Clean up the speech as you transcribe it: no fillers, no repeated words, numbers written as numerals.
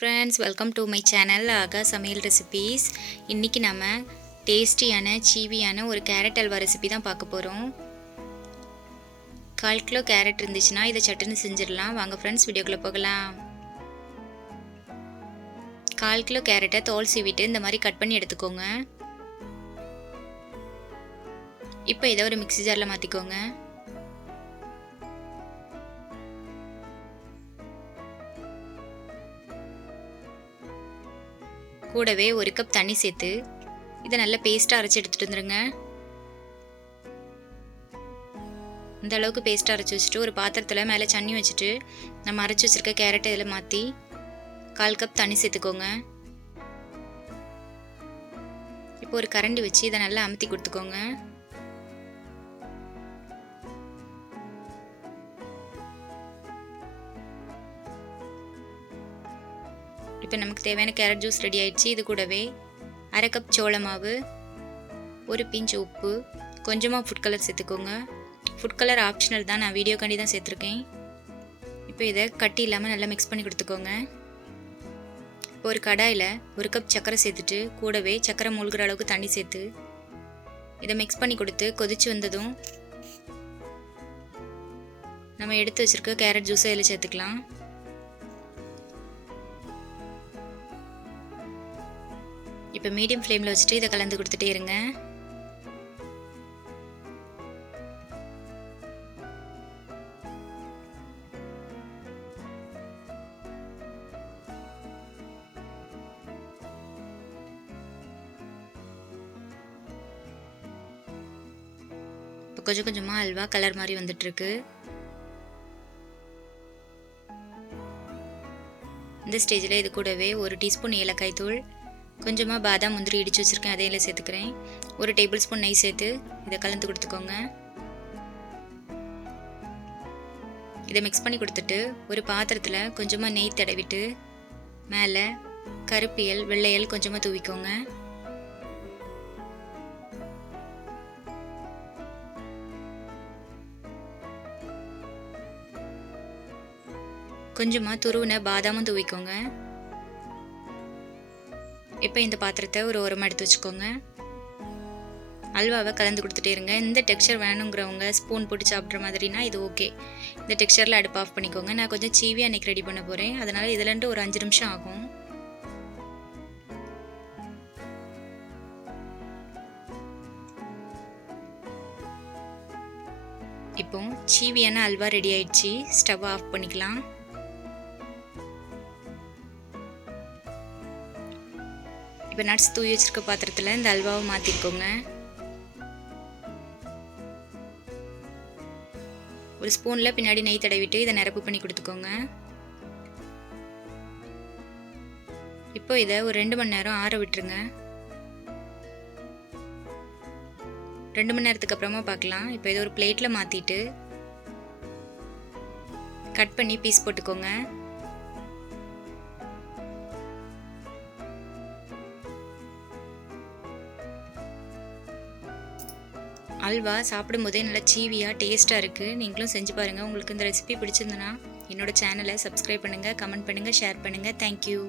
friends, welcome to my channel Aga Samiyal Recipes. இன்னைக்கு நாம டேஸ்டியான சீவியான ஒரு கேரட் அல்வா ரெசிபி தான் பார்க்க போறோம். 1/4 கிலோ கேரட் இருந்துச்சுனா இத சட்டுன்னு செஞ்சிரலாம். வாங்க फ्रेंड्स வீடியோக்குள்ள போகலாம். 1/4 கிலோ கேரட்டை தோல் சீவிட்டு இந்த மாதிரி கட் பண்ணி எடுத்துக்கோங்க. இப்போ இத ஒரு மிக்ஸி ஜார்ல மாத்திக்கோங்க. கூடவே 1 கப் தண்ணி சேர்த்து இத நல்ல பேஸ்டா அரைச்சு எடுத்துட்டு வந்துருங்க. இந்த அளவுக்கு பேஸ்டா அரைச்சு வச்சிட்டு ஒரு பாத்திரத்துல மேலே தண்ணி வச்சிட்டு நம்ம அரைச்சு வச்சிருக்க கேரட் இதல மாத்தி 1/4 கப் தண்ணி சேர்த்துக்கோங்க. இப்போ ஒரு கரண்டி வச்சு இத நல்லா அமுத்தி கொடுத்துக்கோங்க. இப்போ நமக்கு தேவையான கேரட் ஜூஸ் ரெடி ஆயிடுச்சு. இது கூடவே 1/2 கப் சோள மாவு, ஒரு பிஞ்ச் உப்பு, கொஞ்சமா ஃபுட் கலர் சேர்த்துக்கோங்க. ஃபுட் கலர் ஆப்ஷனல் தான், நான் வீடியோக்காண்டி தான் சேர்த்துருக்கேன். இப்போ இதை கட்டி இல்லாமல் நல்லா மிக்ஸ் பண்ணி கொடுத்துக்கோங்க. இப்போ ஒரு கடாயில் 1 கப் சர்க்கரை சேர்த்துட்டு கூடவே சர்க்கரை மூழ்கிற அளவுக்கு தண்ணி சேர்த்து இதை மிக்ஸ் பண்ணி கொடுத்து கொதிச்சு வந்ததும் நம்ம எடுத்து வச்சிருக்க கேரட் ஜூஸை இதில் சேர்த்துக்கலாம். இப்போ மீடியம் ஃப்ளேமில் வச்சுட்டு இதை கலந்து கொடுத்துட்டே இருங்க. இப்போ கொஞ்சம் கொஞ்சமாக அல்வா கலர் மாதிரி வந்துட்டு இருக்கு. இந்த ஸ்டேஜில் இது கூடவே 1 டீஸ்பூன் ஏலக்காய் தூள், கொஞ்சமாக பாதாம் முந்திரி இடித்து வச்சுருக்கேன், அதையும் சேர்த்துக்கிறேன். 1 டேபிள் ஸ்பூன் நெய் சேர்த்து இதை கலந்து கொடுத்துக்கோங்க. இதை மிக்ஸ் பண்ணி கொடுத்துட்டு ஒரு பாத்திரத்தில் கொஞ்சமாக நெய் தடவிட்டு மேலே கருப்பியல் வெள்ளையல் கொஞ்சமாக தூவிக்கோங்க. கொஞ்சமாக துருவின பாதாமும் தூவிக்கோங்க. இப்போ இந்த பாத்திரத்தை ஒரு ஓரமாக எடுத்து வச்சுக்கோங்க. அல்வாவை கலந்து கொடுத்துட்டே இருங்க. இந்த டெக்ஸ்சர் வேணுங்கிறவங்க ஸ்பூன் போட்டு சாப்பிட்ற மாதிரினா இது ஓகே. இந்த டெக்ஸ்சரில் அடுப்பு ஆஃப் பண்ணிக்கோங்க. நான் கொஞ்சம் சீவியாக அன்றைக்கி ரெடி பண்ண போகிறேன், அதனால் இதுலேருந்து ஒரு 5 நிமிஷம் ஆகும். இப்போ சீவியான அல்வா ரெடி ஆயிடுச்சு. ஸ்டவ் ஆஃப் பண்ணிக்கலாம். இப்போ நட்ஸ் தூவி வச்சிருக்க பாத்திரத்தில் இந்த அல்வாவை மாற்றிக்கோங்க. ஒரு ஸ்பூனில் பின்னாடி நெய் தடவிட்டு இதை நிரப்பு பண்ணி கொடுத்துக்கோங்க. இப்போ இதை ஒரு 2 மணி நேரம் ஆற விட்டுருங்க. 2 மணி நேரத்துக்கு அப்புறமா பார்க்கலாம். இப்போ இதை ஒரு பிளேட்டில் மாற்றிட்டு கட் பண்ணி பீஸ் போட்டுக்கோங்க. அல்வா சாப்பிடும்போதே நல்லா சீவியாக டேஸ்ட்டாக இருக்குது. நீங்களும் செஞ்சு பாருங்கள். உங்களுக்கு இந்த ரெசிபி பிடிச்சிருந்தனா என்னோட சேனலை சப்ஸ்கிரைப் பண்ணுங்கள், கமெண்ட் பண்ணுங்கள், ஷேர் பண்ணுங்கள். தேங்க்யூ.